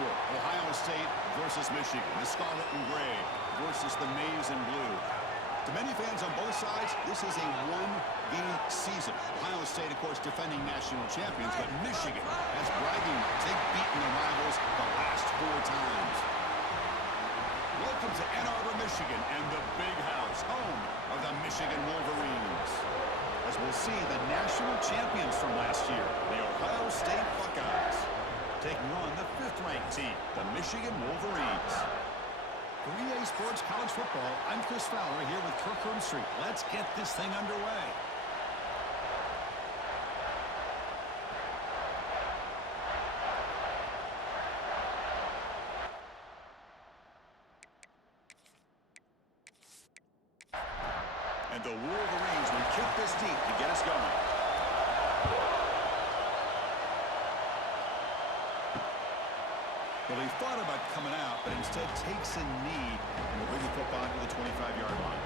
sport. Ohio State versus Michigan. The scarlet and gray versus the maize and blue. To many fans on both sides, this is a one-game season. Ohio State, of course, defending national champions, but Michigan has bragging rights. They've beaten their rivals the last 4 times. Welcome to Ann Arbor, Michigan, and the Big House, home of the Michigan Wolverines. As we'll see, the national champions from last year, the Ohio State Buckeyes, taking on the 5th-ranked team, the Michigan Wolverines. For EA Sports College Football, I'm Chris Fowler here with Kirk Herbstreit. Let's get this thing underway. And the Wolverines will kick this deep to get us going. Well, he thought about coming out, but instead takes a knee and will bring the football to the 25-yard line.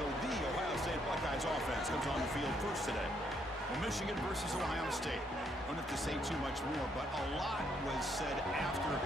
So the Ohio State Buckeyes offense comes on the field first today. Well, Michigan versus Ohio State. Don't have to say too much more, but a lot was said after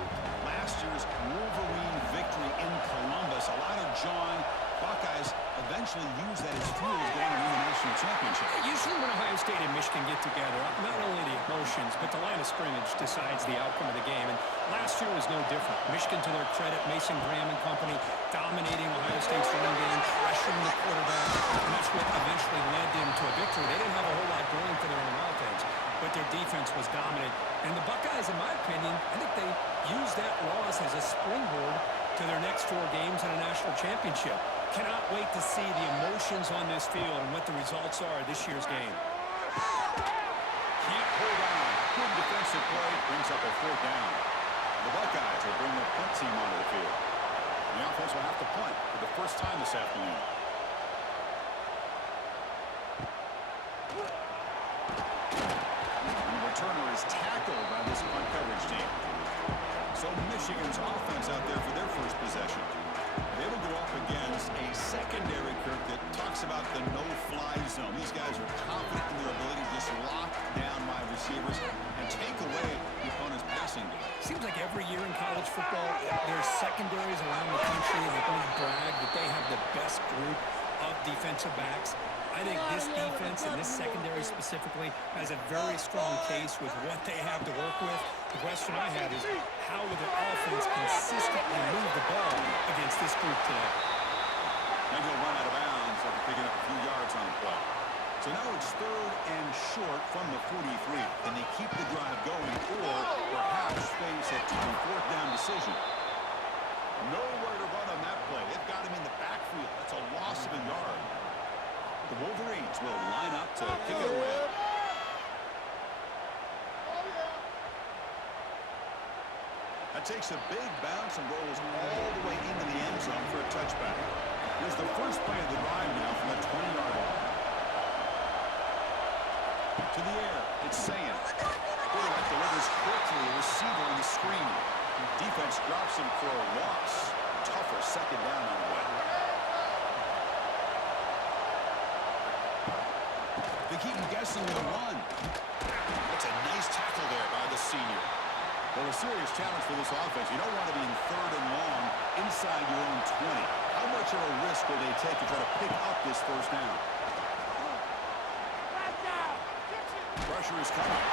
last year's Wolverine victory in Columbus. A lot of jawing. Buckeyes eventually use that as fuel going to win the national championship. Usually when Ohio State and Michigan get together, not only the emotions, but the line of scrimmage decides the outcome of the game. And last year was no different. Michigan, to their credit, Mason Graham and company, dominating Ohio State's running game, pressuring the quarterback, and that's what eventually led them to a victory. They didn't have a whole lot going for their own offense, but their defense was dominant. And the Buckeyes, in my opinion, I think they used that loss as a springboard to their next 4 games in a national championship. Cannot wait to see the emotions on this field and what the results are of this year's game. Can't hold on. Good defensive play brings up a 4th down. The Buckeyes will bring their punt team onto the field. The offense will have to punt for the first time this afternoon. And the returner is tackled by this punt coverage team. So Michigan's offense out there for their first possession. They will go up against a secondary, Kirk, that talks about the no-fly zone. These guys are confident in their ability to just lock down wide receivers and take away the opponent's passing game. Seems like every year in college football, there's secondaries around the country, and they're going to brag that they have the best group of defensive backs. I think this defense and this secondary specifically has a very strong case with what they have to work with. The question I have is, how will their offense consistently move the ball against this group today? And he'll run out of bounds after picking up a few yards on the play. So now it's 3rd and short from the 43. Can they keep the drive going or perhaps face a 4th down decision? Nowhere to run on that play. They've got him in the backfield. That's a loss of a yard. The Wolverines will line up to kick it away. That takes a big bounce and rolls all the way into the end zone for a touchback. Here's the first play of the drive now from the 20-yard line. To the air, it's Saying. Quarterback delivers quickly, a receiver on the screen. Defense drops him for a loss. Tougher 2nd down on the way. They keep him guessing with a run. That's a nice tackle there by the senior. Well, a serious challenge for this offense. You don't want to be in 3rd and long inside your own 20. How much of a risk will they take to try to pick up this first down? Pressure is coming.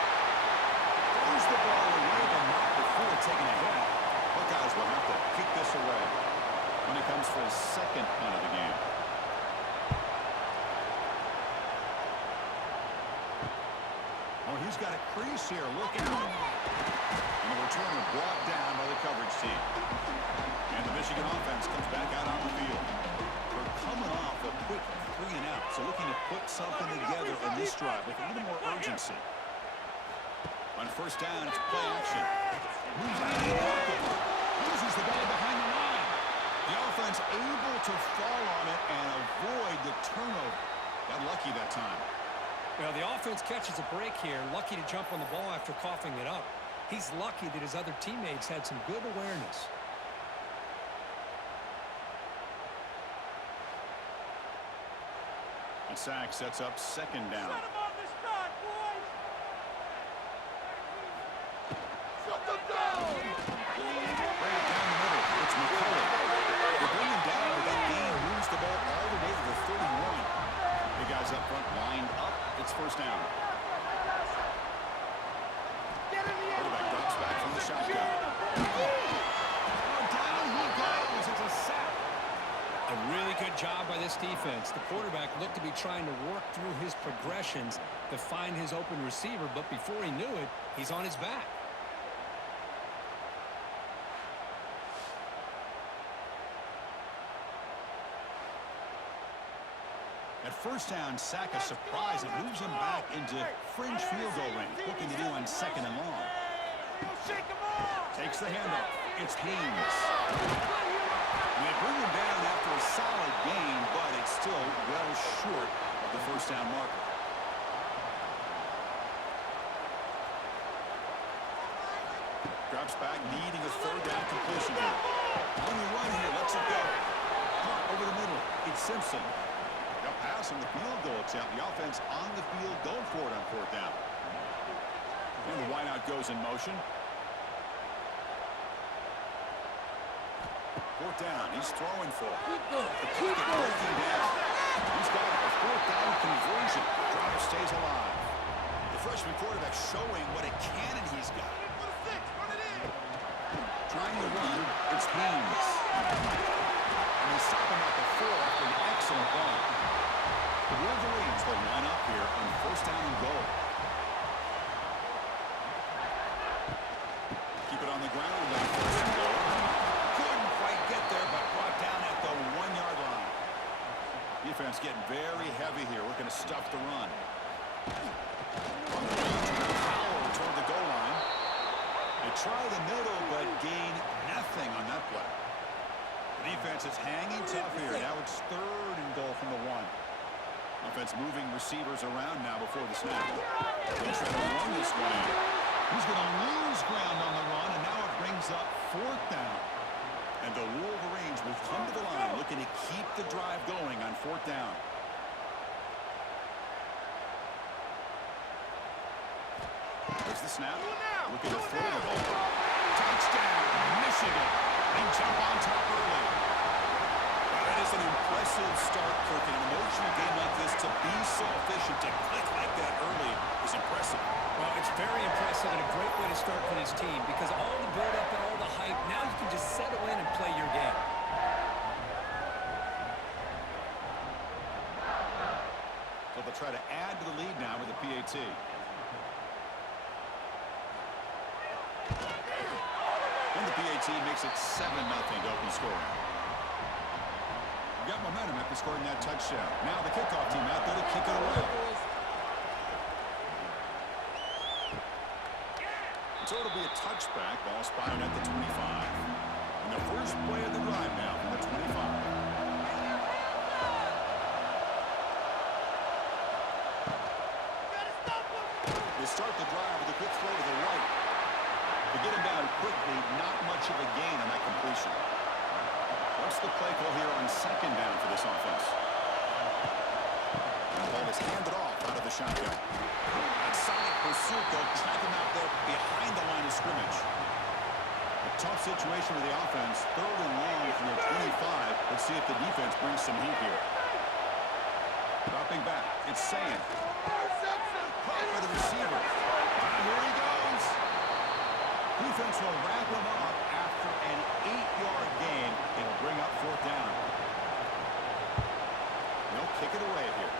Throws the ball away, but not before taking a hit. Buckeyes will have to kick this away when it comes for his 2nd punt of the game. Oh, he's got a crease here. Look out. And the returner brought down by the coverage team. And the Michigan offense comes back out on the field. They're coming off a quick 3-and-out, so looking to put something together in this drive with a little more urgency. On 1st down, it's play action. Moves out of the pocket. Loses the ball behind the line. The offense able to fall on it and avoid the turnover. Got lucky that time. Well, the offense catches a break here, lucky to jump on the ball after coughing it up. He's lucky that his other teammates had some good awareness. The sack sets up 2nd down. this defense. The quarterback looked to be trying to work through his progressions to find his open receiver, but before he knew it, he's on his back. At first down, sack a surprise. It moves him back into fringe field goal range. Looking to do on 2nd and long. Takes the handoff. It's Haynes. They bring him down after a solid gain, but it's still well short of the first down marker. Drops back, needing a 3rd down completion here. On the run here, lets it go. Caught over the middle. It's Simpson. Got pass on the field goal attempt. The offense on the field going for it on 4th down. And the wideout goes in motion. 4th down. He's throwing for it. The pocket breaking down. He's got a 4th down conversion. Drive stays alive. The freshman quarterback showing what a cannon he's got. Trying to run. It's Haynes. And they stop him at the 4 after an excellent run. The Wolverines will line up here on 1st down and goal. Keep it on the ground on 1st and goal. Couldn't quite get there, but brought down at the 1-yard line. Defense getting very heavy here. We're going to stuff the run. Power toward the goal line. They try the middle, but gain nothing on that play. The defense is hanging tough here. Now it's 3rd and goal from the 1. Offense moving receivers around now before the snap. They try to run this one in. He's going to lose ground on the run, and now it brings up 4th down. And the Wolverines will come to the line looking to keep the drive going on 4th down. There's the snap. Looking to throw the ball. Touchdown, Michigan. They jump on top early. That is an impressive start for an emotional game like this. To be so efficient, to click like that early is impressive. Well, it's very impressive and a great way to start for this team because all the build-up and all the hype, now you can just settle in and play your game. So they'll try to add to the lead now with a PAT. And the PAT makes it 7-0 to open scoring. Got momentum after scoring that touchdown. Now the kickoff team out there to kick it away. So it'll be a touchback. Ball spotted at the 25. And the first play of the drive now from the 25. They start the drive with a quick throw to the right. To get him down quickly, not much of a gain on that completion. What's the play call here on 2nd down for this offense? The ball is handed off out of the shotgun. And solid pursuit, though, track him out there behind the line of scrimmage. A tough situation for the offense. 3rd and long from their 25. Let's see if the defense brings some heat here. Dropping back. It's Sayan. Caught by the receiver. Here he goes. Defense will wrap him up after an 8-yard gain. It'll bring up 4th down. They'll kick it away here.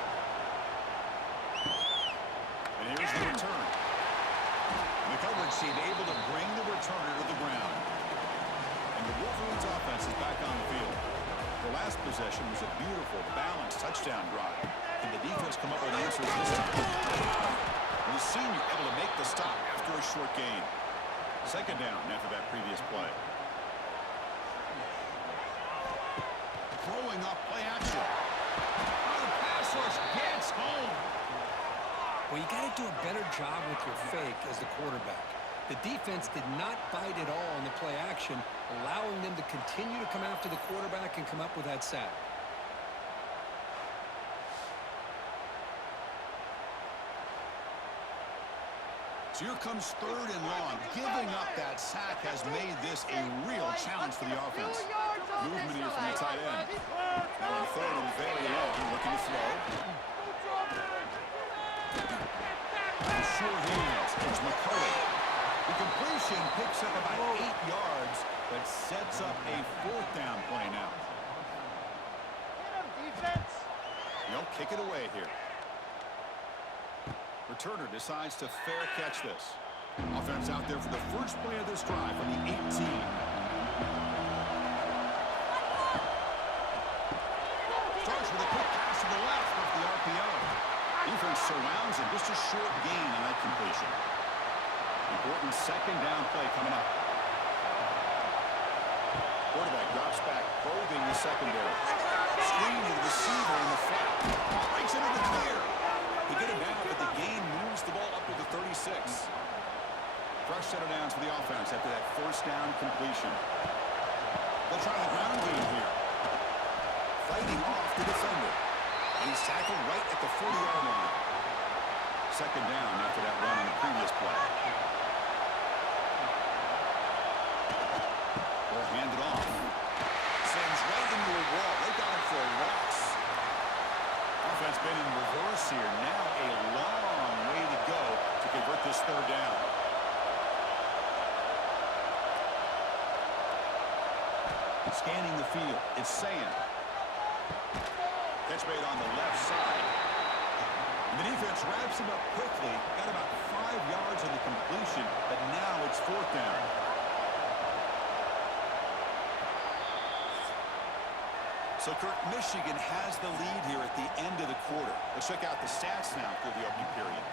And here's the return. The coverage team able to bring the returner to the ground. And the Wolverines offense is back on the field. The last possession was a beautiful, balanced touchdown drive. Can the defense come up with answers this time? And the senior able to make the stop after a short gain. 2nd down after that previous play. Throwing up play action. Oh, the pass rush gets home. Well, you got to do a better job with your fake as the quarterback. The defense did not bite at all on the play action, allowing them to continue to come after the quarterback and come up with that sack. So here comes 3rd and long. Giving up that sack has made this a real challenge for the offense. Movement here from the tight end. Now on 3rd and very long, looking to throw. Sure hands. It's McCullough. The completion picks up about 8 yards, but sets up a 4th down play now. Defense. kick it away here. Returner decides to fair catch this. Offense out there for the first play of this drive on the 18. Starts with a quick pass to the left off the RPO. Defense surrounds him. Just a short gain on that completion. Important second down play coming up. Quarterback drops back, probing the secondary. Screen to the receiver in the flat. Breaks into the clear. They get him down, but the gain moves the ball up to the 36. Fresh set of downs for the offense after that first down completion. They'll try the ground game here. Fighting off the defender. And he's tackled right at the 40-yard line. Second down after that run in the previous play. They'll hand it off. Sends right into a wall. They got him for a loss. Offense been in reverse here. Now a long way to go to convert this third down. Scanning the field. It's Sayan. Catch made on the left side. And the defense wraps him up quickly. Got about 5 yards on the completion, but now it's fourth down. So, Kurt, Michigan has the lead here at the end of the quarter. Let's check out the stats now through the opening period.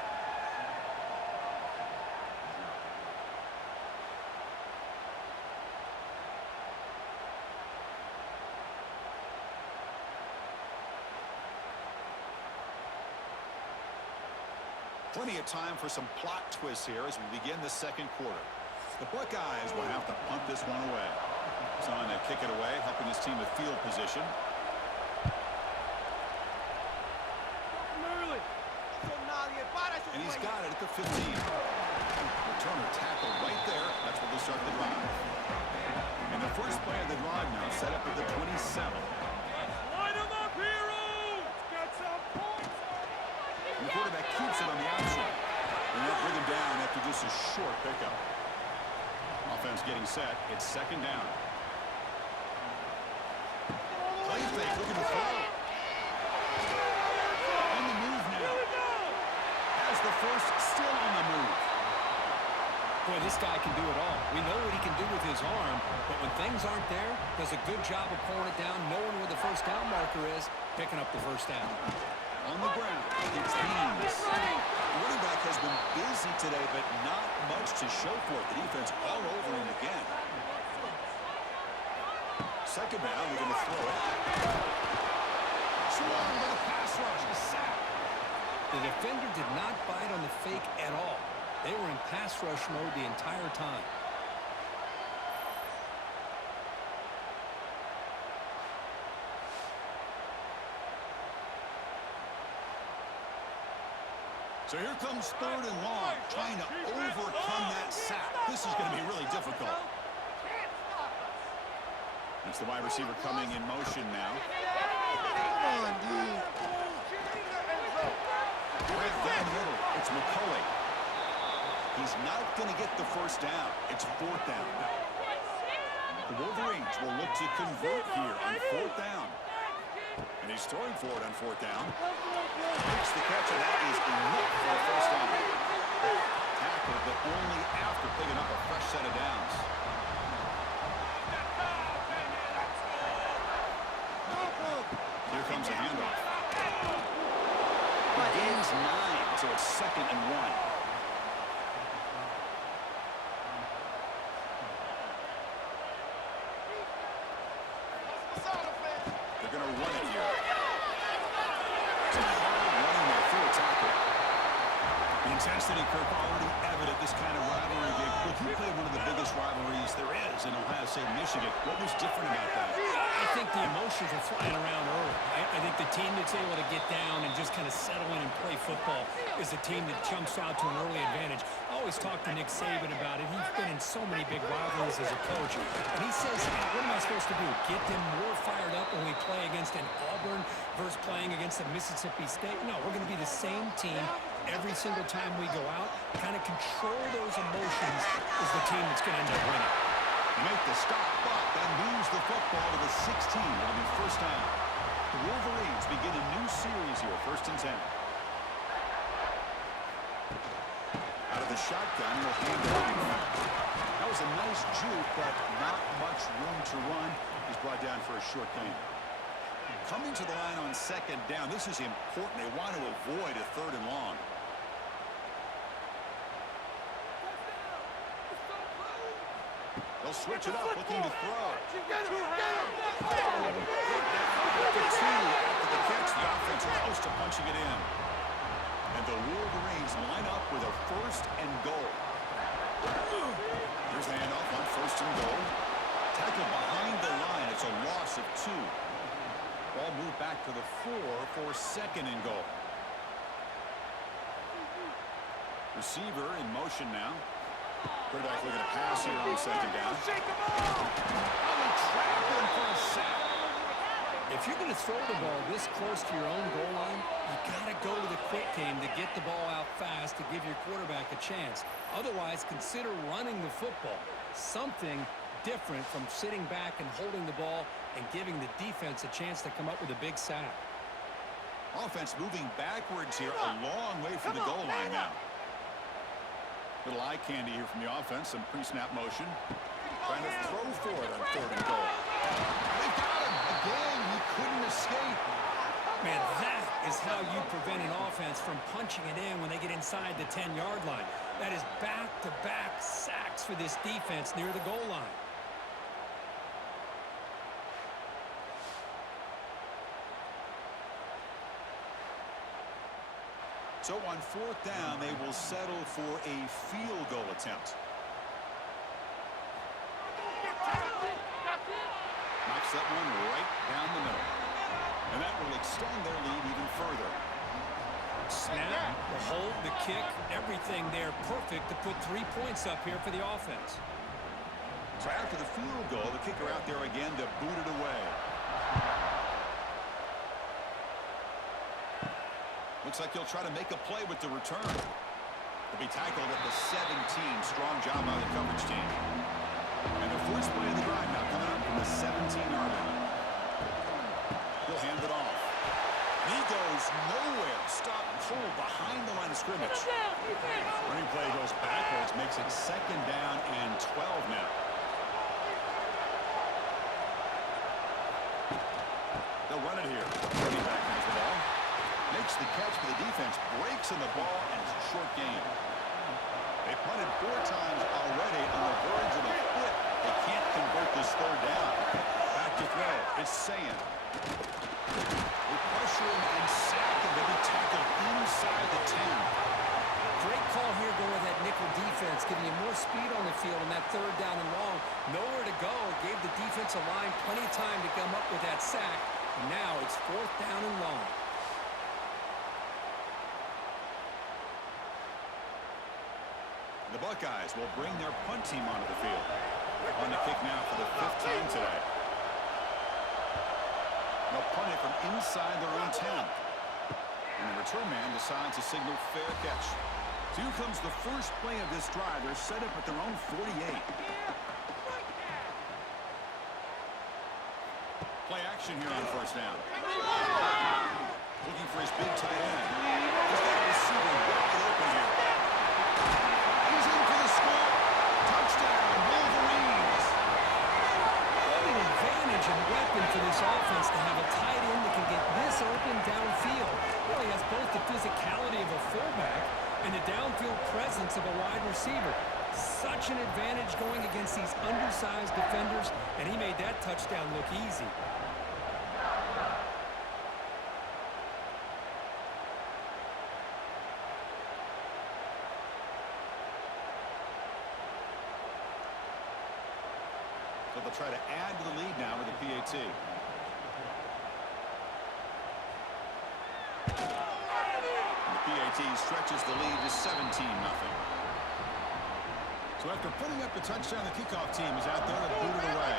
Plenty of time for some plot twists here as we begin the second quarter. The Buckeyes will have to punt this one away. Son to kick it away, helping his team with field position. And he's got it at the 15. Returner tackle right there. That's where they start the drive. And the first play of the drive now set up at the 27. Line them up, heroes! Get some points! And the quarterback keeps it on the outside. And they'll bring him down after just a short pickup. Offense getting set. It's second down. Play fake, looking to throw. On the move now. Has the first, still on the move. Boy, this guy can do it all. We know what he can do with his arm, but when things aren't there, does a good job of pulling it down, knowing where the first down marker is, picking up the first down. On the ground, it's Haynes. The running back has been busy today, but not much to show for it. The defense all over him again. Second down, we're going to throw it. Swung by the pass rush, a sack. The defender did not bite on the fake at all. They were in pass rush mode the entire time. So here comes third and long, trying to overcome that sack. This is going to be really difficult. It's the wide receiver coming in motion now. Come on, dude. Right down the middle, it's McCulley. He's not going to get the first down. It's fourth down. The Wolverines will look to convert here on fourth down. And he's throwing for it on fourth down. Makes the catch, and that is enough for a first down. Tackle, but only after picking up a fresh set of downs. Here comes a handoff. He gains 9, so it's second and 1. They're going to run it here. It's a hard running there through a tackle. The intensity, Kirk, already evident this kind of rivalry game. Look, you played one of the biggest rivalries there is in Ohio State, Michigan. What was different about that? I think the emotions are flying around early. I think the team that's able to get down and just kind of settle in and play football is the team that jumps out to an early advantage. I always talk to Nick Saban about it. He's been in so many big rivalries as a coach. And he says, hey, what am I supposed to do? Get them more fired up when we play against an Auburn versus playing against a Mississippi State? No, we're going to be the same team every single time we go out. Kind of control those emotions is the team that's going to end up winning. Make the stop, but then moves the football to the 16. It'll be first down. The Wolverines begin a new series here, 1st and 10. Out of the shotgun, he'll hand it off. That was a nice juke, but not much room to run. He's brought down for a short gain. Coming to the line on 2nd down, this is important. They want to avoid a 3rd and long. They'll switch it up, looking to throw. After the catch, the offense close to punching it in. And the Wolverines line up with a 1st and goal. Here's the handoff on 1st and goal. Tackle behind the line. It's a loss of 2. Ball moved back to the 4 for 2nd and goal. Receiver in motion now. Quarterback looking to pass here on 2nd down. Oh, he trapped him for a sack. If you're going to throw the ball this close to your own goal line, you got to go to the quick game to get the ball out fast to give your quarterback a chance. Otherwise, consider running the football. Something different from sitting back and holding the ball and giving the defense a chance to come up with a big sack. Offense moving backwards here, a long way from the goal line now. Little eye candy here from the offense, some pre-snap motion. Trying to throw for it on 3rd and goal. They got him again. He couldn't escape. Man, that is how you prevent an offense from punching it in when they get inside the 10-yard line. That is back-to-back sacks for this defense near the goal line. So on 4th down, they will settle for a field goal attempt. Knocks that one right down the middle. And that will extend their lead even further. Snap, the hold, the kick, everything there perfect to put 3 points up here for the offense. So after the field goal, the kicker out there again to boot it away. Looks like he'll try to make a play with the return. He'll be tackled at the 17. Strong job by the coverage team. And the first play of the drive now coming up from the 17-yard line. He'll hand it off. He goes nowhere. Stop cold behind the line of scrimmage. Running play goes backwards, makes it 2nd down and 12 now. They'll run it here. Running back has the ball. Makes the catch for the defense, breaks in the ball, and it's a short game. They punted 4 times already on the verge of the 5th. They can't convert this 3rd down. Back to throw. It's Sayan. They pressure him and sack him to be tackled inside the 10. Great call here going with that nickel defense, giving you more speed on the field on that 3rd down and long. Nowhere to go. Gave the defensive line plenty of time to come up with that sack. And now it's 4th down and long. The Buckeyes will bring their punt team onto the field. On the kick now for the 5th time today. They'll punt it from inside their own 10. And the return man decides to signal fair catch. So here comes the first play of this drive. They're set up at their own 48. Play action here on 1st down. Looking for his big tight end. He's got a receiver wide open here. He's in for the score. Touchdown, Wolverines. What an advantage and weapon for this offense to have a tight end that can get this open downfield. Really has both the physicality of a fullback and the downfield presence of a wide receiver. Such an advantage going against these undersized defenders, and he made that touchdown look easy. So they'll try to add to the lead now with the PAT. And the PAT stretches the lead to 17-0. So after putting up the touchdown, the kickoff team is out there to boot it away.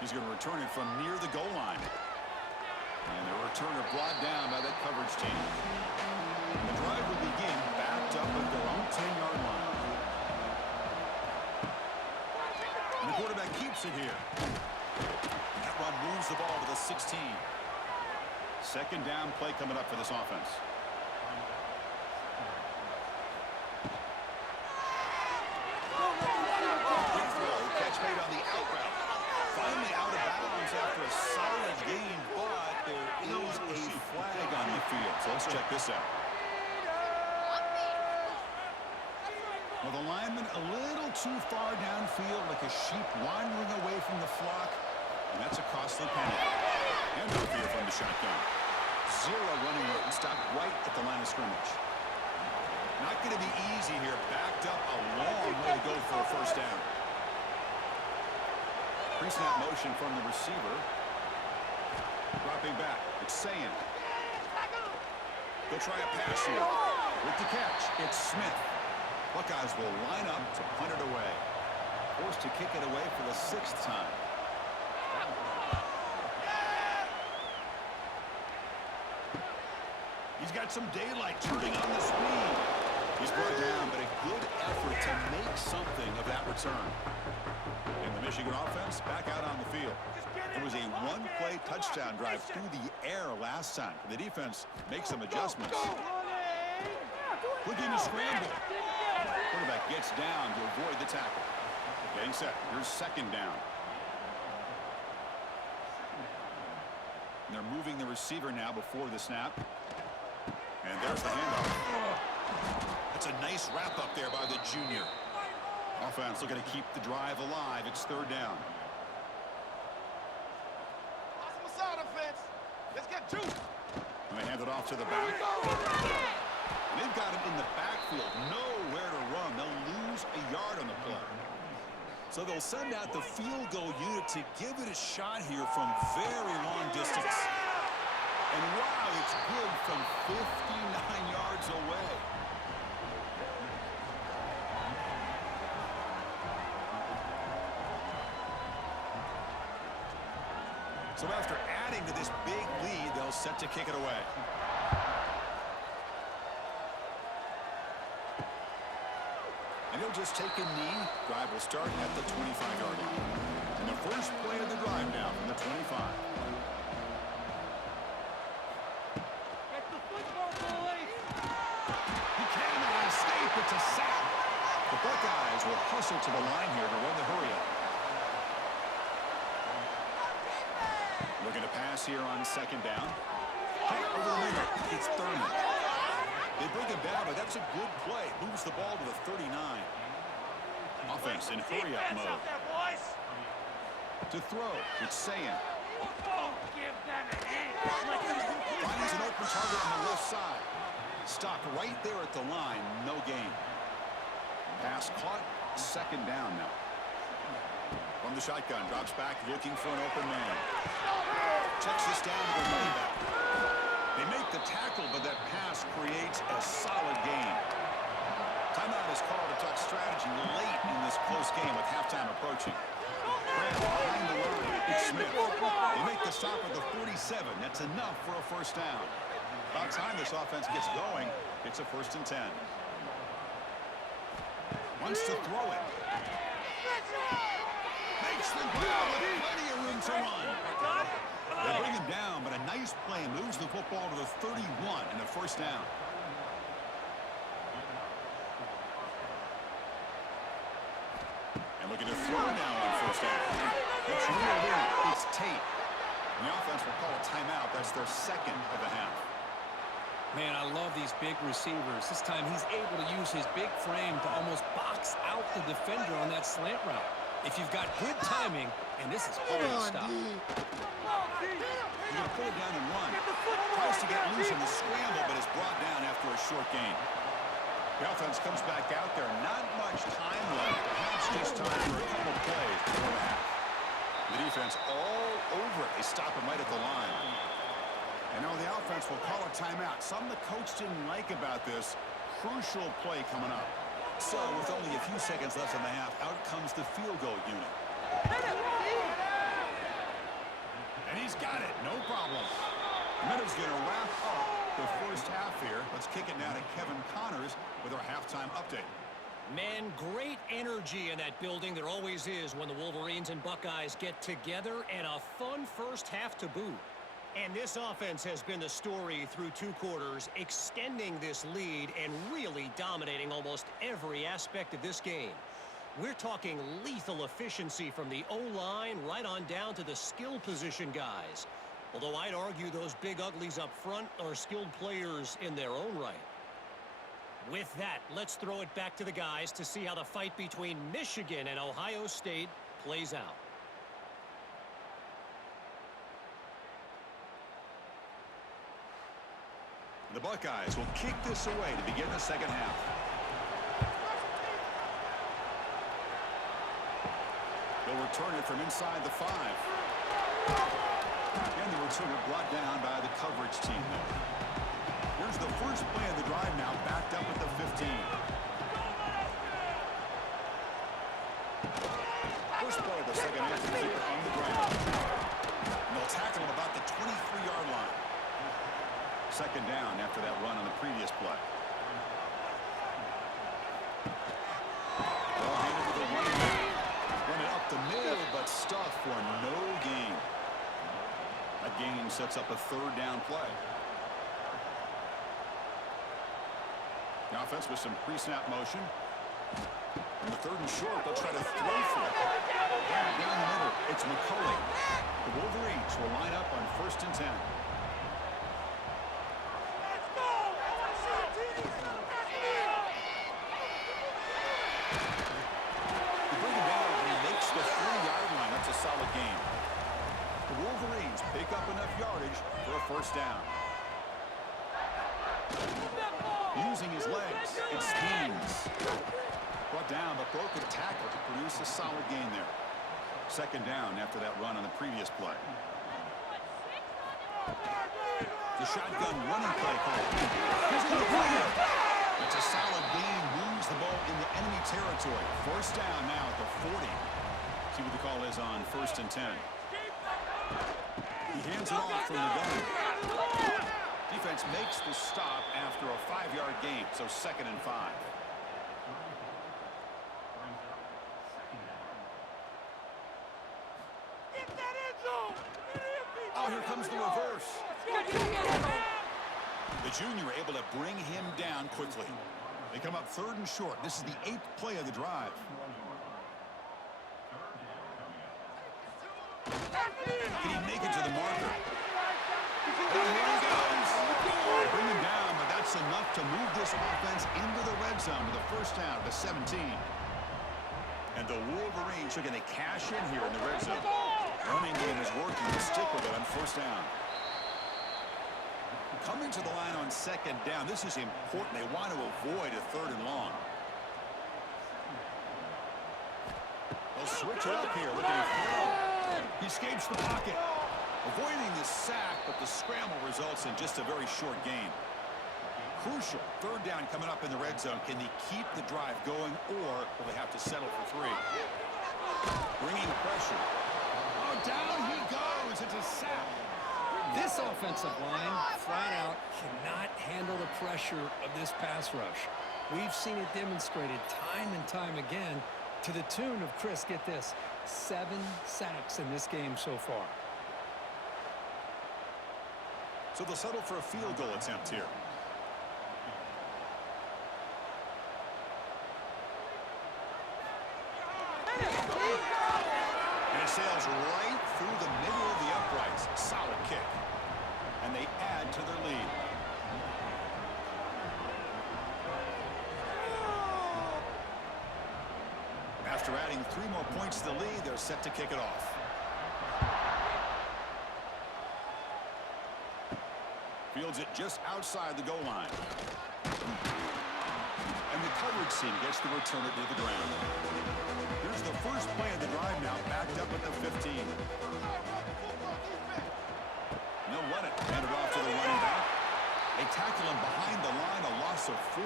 He's going to return it from near the goal line. And the returner brought down by that coverage team. And the drive will begin backed up at their own 10-yard line. And the quarterback keeps snaps it here. That run moves the ball to the 16. Second down play coming up for this offense. Quick throw, catch made on the out route. Finally out of bounds after a solid gain, but there is a flag on the field. So let's check this out. Well, the lineman a little too far downfield, like a sheep wandering away from the flock, and that's a costly penalty. And no fear from the shotgun. Zero running room, stopped right at the line of scrimmage. Not going to be easy here. Backed up a long way to go for a first down. Pre-snap motion from the receiver. Dropping back. It's Sayan. They'll try a pass here. With the catch, it's Smith. Buckeyes will line up to punt it away. Forced to kick it away for the 6th time. He's got some daylight turning on the speed. He's brought down, but a good effort to make something of that return. And the Michigan offense back out on the field. It was a one-play touchdown drive through the air last time. The defense makes some adjustments. Looking to scramble. Quarterback gets down to avoid the tackle. Getting set. Here's second down. And they're moving the receiver now before the snap. And there's the handoff. That's a nice wrap up there by the junior. Offense looking to keep the drive alive. It's third down. Let's get two. And they hand it off to the back. And they've got him in the backfield. Nowhere to run. They'll lose a yard on the play. So they'll send out the field goal unit to give it a shot here from very long distance. And wow, it's good from 59 yards away. So after adding to this big lead, they'll set to kick it away. And he'll just take a knee. Drive will start at the 25-yard line. And the first play of the drive now from the 25. Get the football, boys. He cannot escape. It's a sack. The Buckeyes will hustle to the line here to run the hurry-up. Looking to pass here on second down. Hit over the middle. It's Thurman. They bring him down, but that's a good play. Moves the ball to the 39. Offense in hurry-up mode. To throw, it's Sayan. Finds an open target on the left side. Stopped right there at the line. No gain. Pass caught. Second down now. From the shotgun, drops back, looking for an open man. Checks this down to the running back. They make the tackle, but that pass creates a solid gain. Timeout is called to talk strategy late in this close game with halftime approaching. Behind the line, it's Smith. They make the stop at the 47. That's enough for a first down. About time this offense gets going. It's a 1st and 10. Wants to throw it. Makes the grab with plenty of room to run. They bring him down, but a nice play moves the football to the 31 and a first down. And looking to throw now on first down. It's reeled in. It's Tate. And the offense will call a timeout. That's their second of the half. Man, I love these big receivers. This time he's able to use his big frame to almost box out the defender on that slant route. If you've got good timing, and this is hard to stop. He's going to pull it down and run. Tries to get loose in the scramble, but is brought down after a short gain. The offense comes back out there. Not much time left. Perhaps just time for a couple plays before the half. The defense all over it. They stop him right at the line. And now the offense will call a timeout. Something the coach didn't like about this. Crucial play coming up. So, with only a few seconds left in the half, out comes the field goal unit. And he's got it. No problem. Minuta's going to wrap up the first half here. Let's kick it now to Kevin Connors with our halftime update. Man, great energy. energy in that building. There always is when the Wolverines and Buckeyes get together, and a fun first half to boot. And this offense has been the story through 2 quarters, extending this lead and really dominating almost every aspect of this game. We're talking lethal efficiency from the O-line right on down to the skill position guys. Although I'd argue those big uglies up front are skilled players in their own right. With that, let's throw it back to the guys to see how the fight between Michigan and Ohio State plays out. The Buckeyes will kick this away to begin the second half. They'll return it from inside the 5. And the returner brought down by the coverage team. Here's the first play of the drive now, backed up at the 15. First play of the second half to keep it on the ground. And they'll tackle him about the 23-yard line. Second down after that run on the previous play. Well handed to the running back. Run it up the middle, but stuffed for no gain. That gain sets up a third down play. The offense with some pre-snap motion. On the 3rd and short, they'll try to throw for it. Down the middle, it's McCulley. The Wolverines will line up on 1st and 10. Solid game. The Wolverines pick up enough yardage for a first down. Using his legs and schemes. Brought down but broke a tackle to produce a solid gain there. Second down after that run on the previous play. The shotgun running play call. It's a solid gain. Moves the ball in the enemy territory. First down now at the 40. See what the call is on 1st and 10. He hands it off from the gun. Defense makes the stop after a 5-yard gain, so 2nd and 5. Oh, here comes the reverse. The junior able to bring him down quickly. They come up 3rd and short. This is the 8th play of the drive. Can he make it to the marker? Here he goes. Bring him down, but that's enough to move this offense into the red zone with a first down at the 17. And the Wolverines are going to cash in here in the red zone. Running game is working. We'll stick with it on first down. Coming to the line on 2nd down. This is important. They want to avoid a 3rd and long. They'll switch it up here. Look at him throw. He escapes the pocket, avoiding the sack, but the scramble results in just a very short gain. Crucial 3rd down coming up in the red zone. Can they keep the drive going, or will they have to settle for 3? Bringing pressure. Oh, down he goes. It's a sack. This offensive line, flat out, cannot handle the pressure of this pass rush. We've seen it demonstrated time and time again to the tune of, Chris, get this, 7 sacks in this game so far. So they'll settle for a field goal attempt here. And it sails right through the middle of the uprights. Solid kick. And they add to their lead. After adding 3 more points to the lead, they're set to kick it off. Fields it just outside the goal line. And the coverage team gets the returner to the ground. Here's the first play of the drive now, backed up at the 15. They'll run it. Hand it off to the running back. They tackle him behind the line, a loss of 4.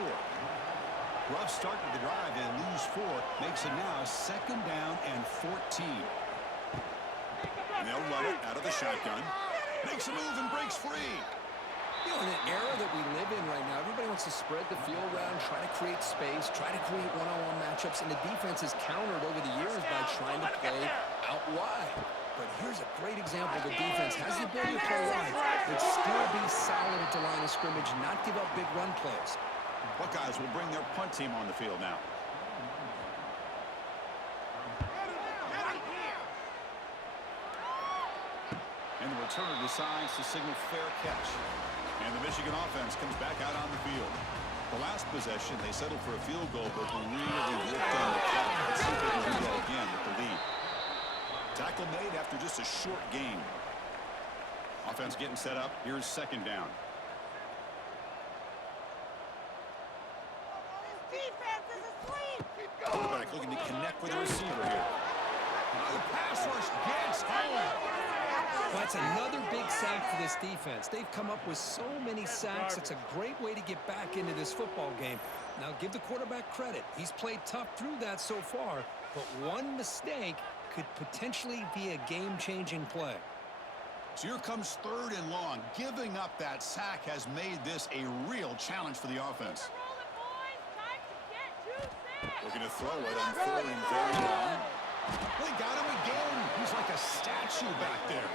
Rough start to the drive and lose 4. Makes it now 2nd down and 14. And they'll run it out of the shotgun. Makes a move and breaks free. You know, in an era that we live in right now, everybody wants to spread the field around, try to create space, try to create one-on-one matchups, and the defense has countered over the years by trying to play out wide. But here's a great example. The defense has the ability to play wide, but still be solid at the line of scrimmage, not give up big run plays. Buckeyes will bring their punt team on the field now. And the returner decides to signal fair catch. And the Michigan offense comes back out on the field. The last possession, they settled for a field goal, but really worked on the clock. Let's see if they can do that again with the lead. Tackle made after just a short gain. Offense getting set up. Here's second down. Defense is asleep. Quarterback looking to connect with the receiver here. The pass rush gets home. Well, that's another big sack for this defense. They've come up with so many sacks. It's a great way to get back into this football game. Now, give the quarterback credit. He's played tough through that so far, but one mistake could potentially be a game-changing play. So here comes third and long. Giving up that sack has made this a real challenge for the offense. Looking to throw it on third and very long. They got him again. He's like a statue back there.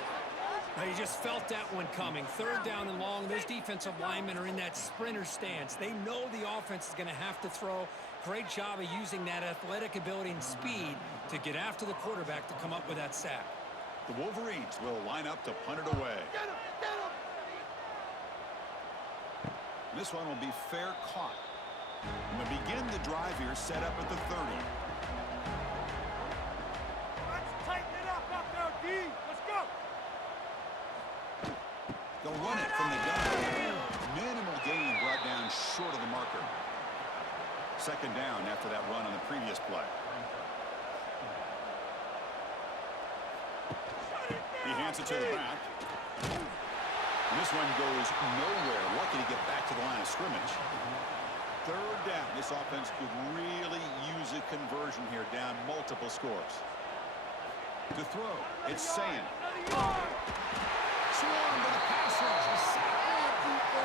Now, you just felt that one coming. Third down and long. Those defensive linemen are in that sprinter stance. They know the offense is going to have to throw. Great job of using that athletic ability and speed to get after the quarterback to come up with that sack. The Wolverines will line up to punt it away. This one will be fair caught. And they begin the drive here, set up at the 30. Let's tighten it up there, D. Let's go. They'll run it from the gun. Minimal gain brought down short of the marker. Second down after that run on the previous play. He hands it to the back. And this one goes nowhere. Lucky to get back to the line of scrimmage. Third down. This offense could really use a conversion here, down multiple scores. To throw, it's Sand. Swarmed by the pass rush.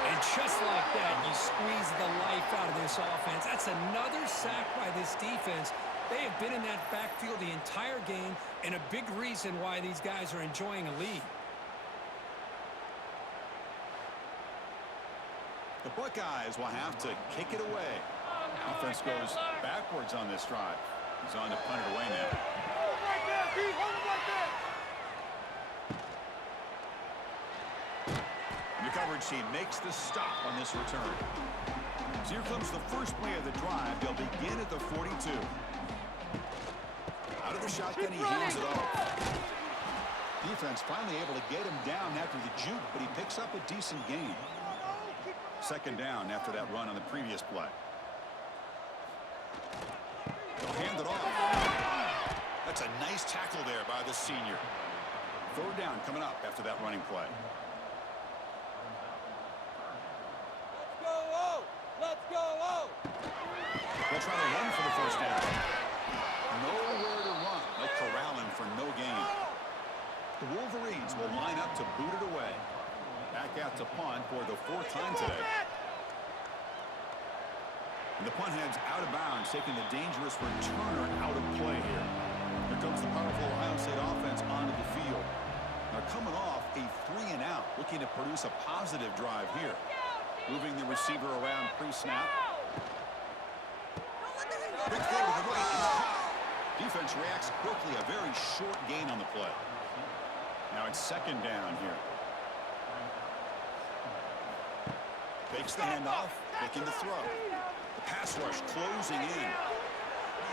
And just like that, you squeeze the life out of this offense. That's another sack by this defense. They have been in that backfield the entire game, and a big reason why these guys are enjoying a lead. The Buckeyes will have to kick it away. Offense goes backwards on this drive. He's on to punt it away now. Hold right there, D. Hold it right there. The coverage team makes the stop on this return. So here comes the first play of the drive. They'll begin at the 42. Out of the shotgun, he hands it off. Defense finally able to get him down after the juke, but he picks up a decent gain. Second down after that run on the previous play. They'll hand it off. That's a nice tackle there by the senior. Third down coming up after that running play. Let's go, O. They'll try to run for the first down. Nowhere to run. They'll corral him for no gain. The Wolverines will line up to boot it away. Back out to punt for the fourth time today. And the punt heads out of bounds, taking the dangerous returner out of play here. Here comes the powerful Ohio State offense onto the field. They're coming off a 3-and-out, looking to produce a positive drive here. Moving the receiver around pre-snap. Big throw to the right. It's caught. Defense reacts quickly. A very short gain on the play. Now it's second down here. Fakes the handoff, looking to throw. The pass rush closing in.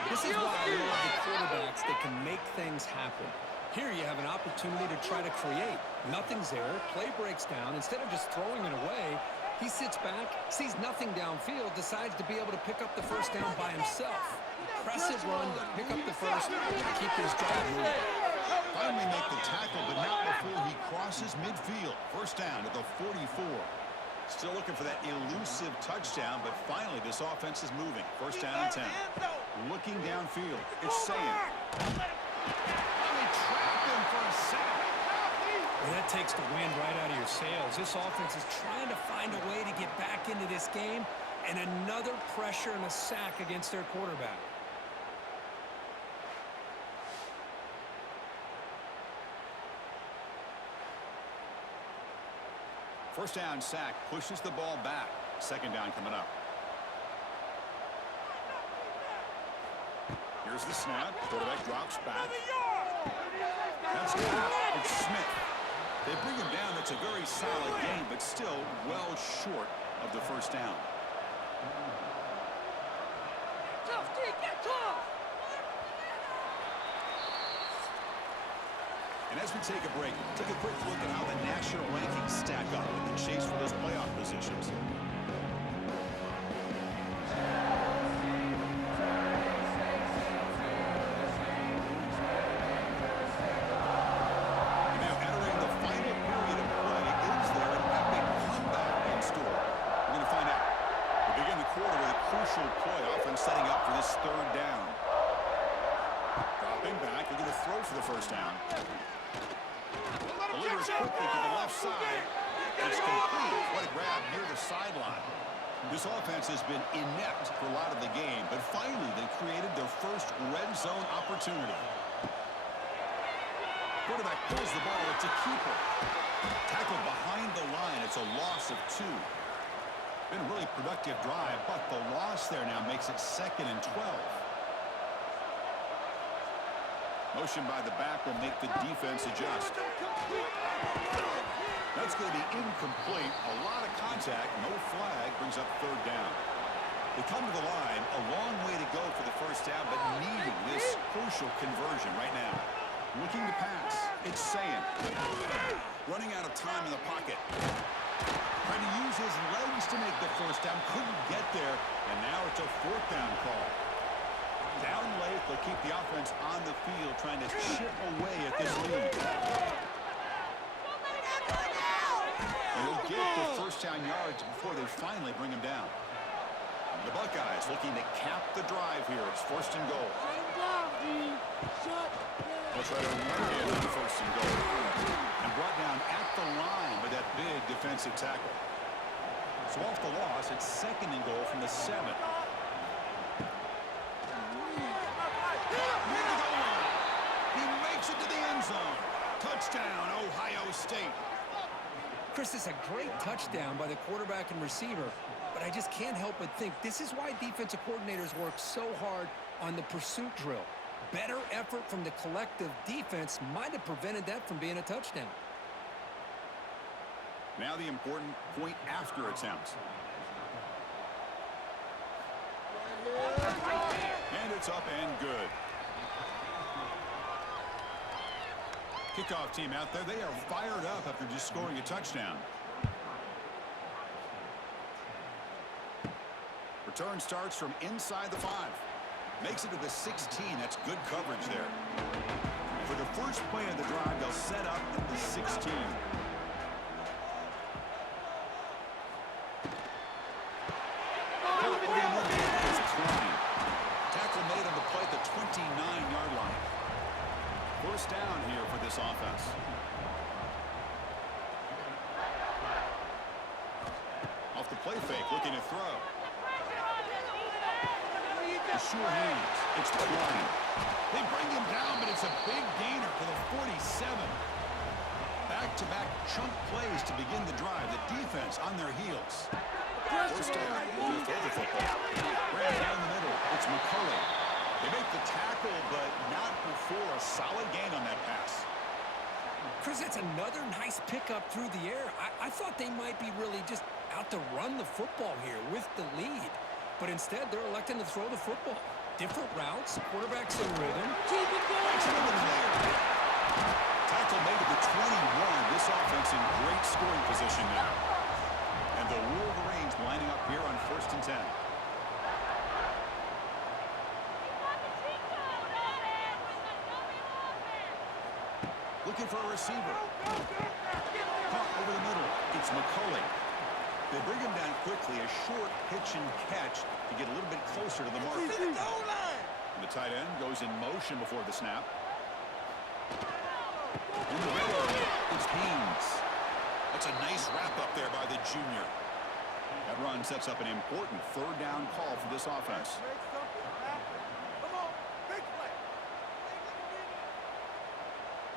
This is why I love the quarterbacks that can make things happen. Here you have an opportunity to try to create. Nothing's there. Play breaks down. Instead of just throwing it away, he sits back, sees nothing downfield, decides to be able to pick up the first down by himself. Impressive run to pick up the first and keep his drive moving. Finally make the tackle, but not before he crosses midfield. First down at the 44. Still looking for that elusive touchdown, but finally this offense is moving. First down and 10. Looking downfield. It's Sand. Finally trapped him for a sack. Well, that takes the wind right out of your sails. This offense is trying to find a way to get back into this game, and another pressure and a sack against their quarterback. First down sack pushes the ball back. Second down coming up. Here's the snap. Quarterback drops back. That's good. It's Smith. They bring him down. That's a very solid game, but still well short of the first down. And as we take a break, take a quick look at how the national rankings stack up in the chase for those playoff positions. Now entering the final period of play, is there an epic comeback in store? We're going to find out. We begin the quarter with a crucial play, often setting up for this third down. Dropping back, looking to throw for the first down. Delivers quickly to the left side. It's complete. What a grab near the sideline. This offense has been inept for a lot of the game, but finally they created their first red zone opportunity. Quarterback pulls the ball. It's a keeper. Tackled behind the line. It's a loss of 2. Been a really productive drive, but the loss there now makes it 2nd and 12. Motion by the back will make the defense adjust. That's going to be incomplete. A lot of contact. No flag. Brings up third down. They come to the line. A long way to go for the first down, but needing this crucial conversion right now. Looking to pass. It's Sayin. Running out of time in the pocket. Trying to use his legs to make the first down. Couldn't get there. And now it's a 4th down call. Down late, they'll keep the offense on the field trying to chip away at this lead. And they'll get the first down yards before they finally bring him down. The Buckeyes looking to cap the drive here. It's 1st and goal. They'll try to run in on 1st and goal. And brought down at the line with that big defensive tackle. So off the loss, it's 2nd and goal from the 7. Into the end zone. Touchdown, Ohio State. Chris, it's a great touchdown by the quarterback and receiver, but I just can't help but think this is why defensive coordinators work so hard on the pursuit drill. Better effort from the collective defense might have prevented that from being a touchdown. Now the important point after attempt. And it's up and good. Kickoff team out there. They are fired up after just scoring a touchdown. Return starts from inside the 5. Makes it to the 16. That's good coverage there. For the first play of the drive, they'll set up at the 16. Tackle made on the play at the 29-yard line. First down here for this offense. Off the play fake, looking to throw. The sure hands. It's Klein. They bring him down, but it's a big gainer for the 47. Back-to-back chunk plays to begin the drive. The defense on their heels. First down. They'll throw the football. Ran down the middle. It's McCullough. They make the tackle, but not before a solid gain on that pass. Chris, that's another nice pickup through the air. I thought they might be really just out to run the football here with the lead. But instead, they're electing to throw the football. Different routes, quarterback's in rhythm. Tackle made at the 21. This offense in great scoring position now. And the Wolverines lining up here on 1st and 10. Looking for a receiver. Caught over the middle. It's McCullough. They bring him down quickly. A short pitch and catch to get a little bit closer to the mark. And the tight end goes in motion before the snap. In the red area, it's Haynes. That's a nice wrap up there by the junior. That run sets up an important third down call for this offense. Make something happen. Come on, big play.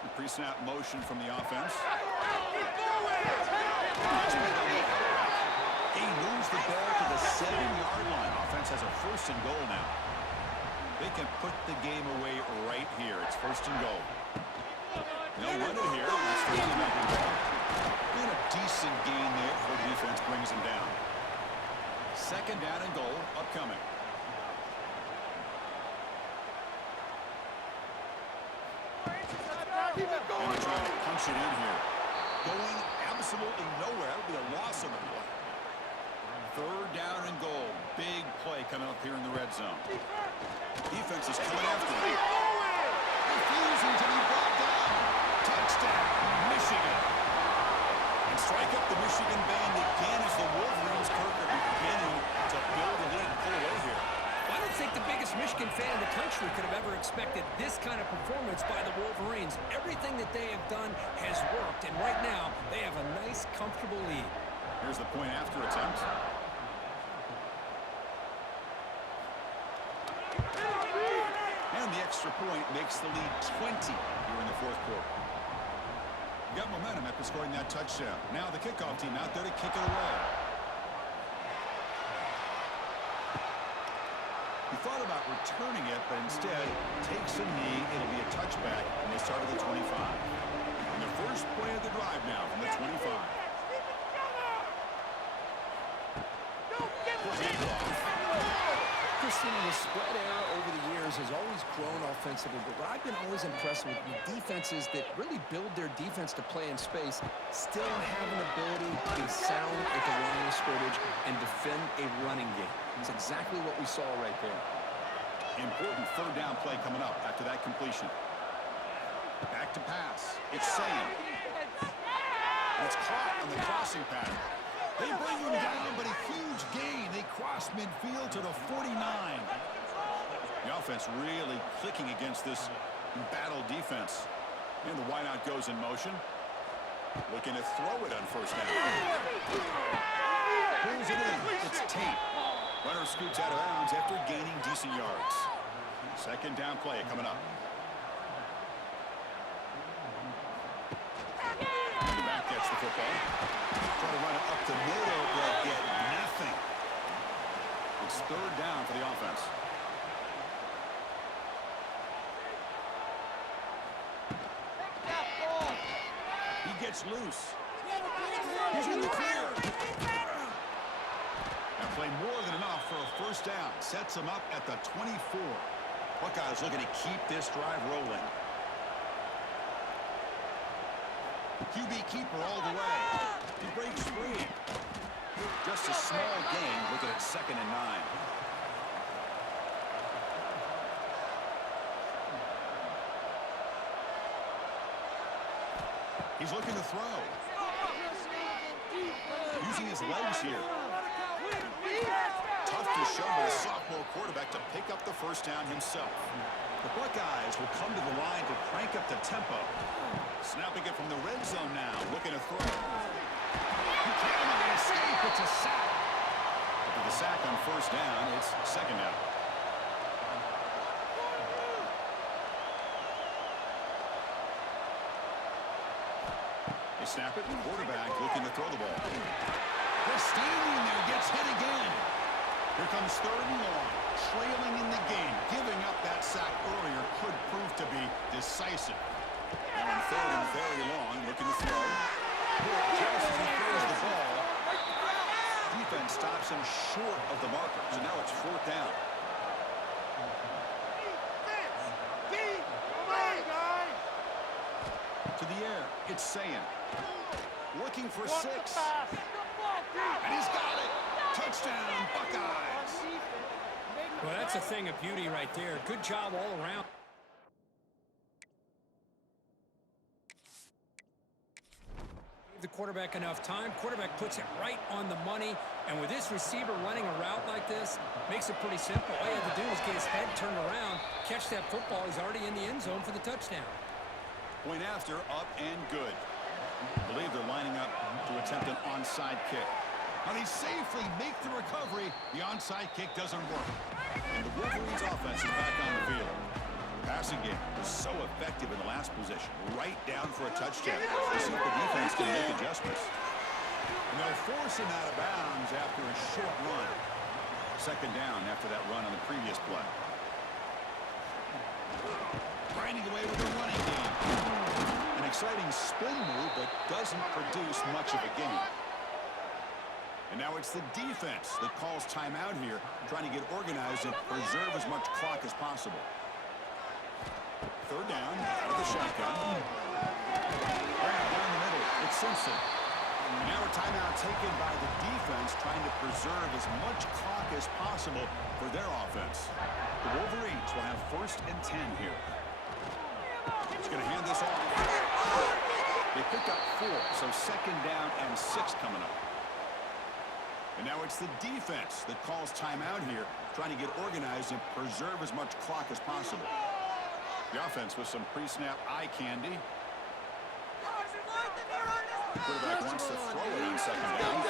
The pre-snap motion from the offense. Keep going. He moves the ball to the 7-yard line. Offense has a first and goal now. They can put the game away right here. It's first and goal. They'll run it here. That's the running back involved. And a decent gain there before the defense brings him down. Second down and goal upcoming. Keep it And going. they're trying to punch it in here. Going absolutely nowhere. That'll be a loss on the play. Third down and goal. Big play coming up here in the red zone. Defense is coming after him. Refusing to be brought down. Touchdown, Michigan. And strike up the Michigan band again as the Wolverines, Kirk, are beginning to build a lead and pull away here. I don't think the biggest Michigan fan in the country could have ever expected this kind of performance by the Wolverines. Everything that they have done has worked, and right now they have a nice, comfortable lead. Here's the point after attempt. And the extra point makes the lead 20 here in the fourth quarter. Got momentum after scoring that touchdown. Now the kickoff team out there to kick it away. He thought about returning it, but instead takes a knee. It'll be a touchback, and they start at the 25. And the first play of the drive now from the 25. Christian, the spread era over the years has always grown offensively, but what I've been always impressed with defenses that really build their defense to play in space still have an ability to be sound at the line of scrimmage and defend a running game. It's exactly what we saw right there. Important third down play coming up after that completion. Back to pass. It's Sain. And it's caught on the crossing pattern. They bring him down, but a huge gain. They cross midfield to the 49. The offense really clicking against this embattled defense. And the wideout goes in motion. Looking to throw it on first down. Pulls it in. It's Tate. Runner scoots out of bounds after gaining decent yards. Second down play coming up. And the back gets the football. Try to run it up the middle, but get nothing. It's third down for the offense. He gets loose. He's in the clear. That play more than enough for a first down. Sets him up at the 24. Buckeyes looking to keep this drive rolling. QB keeper all the way. He breaks free. Just a small gain. Looking at 2nd and 9. He's looking to throw. Using his legs here. Tough to show by the sophomore quarterback to pick up the first down himself. The Buckeyes will come to the line to crank up the tempo. Snapping it from the red zone now, looking to throw. He can't escape. It's a sack. After the sack on first down, it's second down. They snap it, and the quarterback looking to throw the ball. They're standing there, gets hit again. Here comes third and long, trailing in the game. Giving up that sack earlier could prove to be decisive. Now on third and very long, looking to throw. Just as he throws the ball, defense stops him short of the marker. So now it's fourth down. To the air, it's Sain. Looking for 6. And he's got it. Touchdown, Buckeyes. Well, that's a thing of beauty right there. Good job all around. Give the quarterback enough time. Quarterback puts it right on the money. And with this receiver running a route like this, makes it pretty simple. All you have to do is get his head turned around, catch that football. He's already in the end zone for the touchdown. Point after, up and good. I believe they're lining up to attempt an onside kick. Now they safely make the recovery. The onside kick doesn't work. And the Wolverines offense is back on the field. Passing game was so effective in the last possession. Right down for a touchdown. Let's see if the defense can make adjustments. And they'll force him out of bounds after a short run. Second down after that run on the previous play. Grinding away with the running game. An exciting spin move, but doesn't produce much of a gain. And now it's the defense that calls timeout here, trying to get organized and preserve as much clock as possible. Third down, out of the shotgun. Grab down the middle, it's Simpson. And now a timeout taken by the defense, trying to preserve as much clock as possible for their offense. The Wolverines will have 1st and 10 here. He's going to hand this off. They picked up 4, so 2nd down and 6 coming up. And now it's the defense that calls timeout here, trying to get organized and preserve as much clock as possible. The offense with some pre-snap eye candy. Quarterback wants to throw it on 2nd down.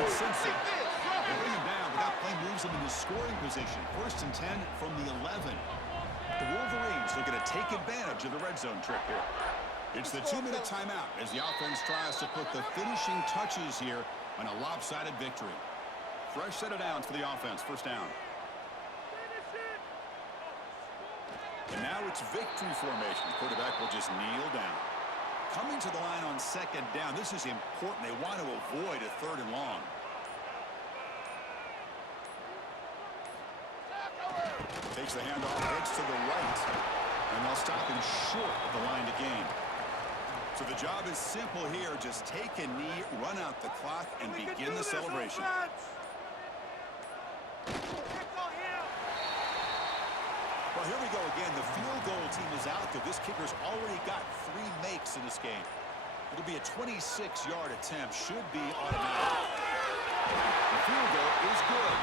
It's Simpson. They bring him down, but that play moves him into scoring position. 1st and 10 from the 11. The Wolverines looking to take advantage of the red zone trick here. It's the 2-minute timeout as the offense tries to put the finishing touches here on a lopsided victory. Fresh set of downs for the offense. 1st down. And now it's victory formation. The quarterback will just kneel down. Coming to the line on 2nd down. This is important. They want to avoid a 3rd and long. Takes the handoff, heads to the right. And they'll stop him short of the line to gain. So the job is simple here. Just take a knee, run out the clock, and begin the celebration. Well, here we go again. The field goal team is out there. This kicker's already got 3 makes in this game. It'll be a 26-yard attempt. Should be automatic. The field goal is good.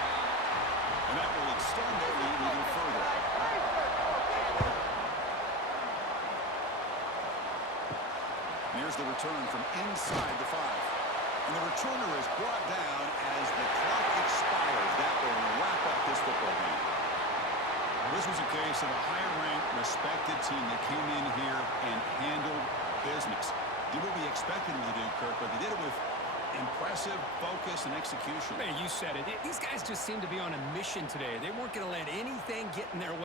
And that will extend their lead even further. Here's the return from inside the 5. And the returner is brought down as the clock expires. That will wrap up this football game. This was a case of a higher-ranked, respected team that came in here and handled business. Did what we expected them to do, Kirk, but they did it with impressive focus and execution. Hey, you said it. These guys just seem to be on a mission today. They weren't going to let anything get in their way.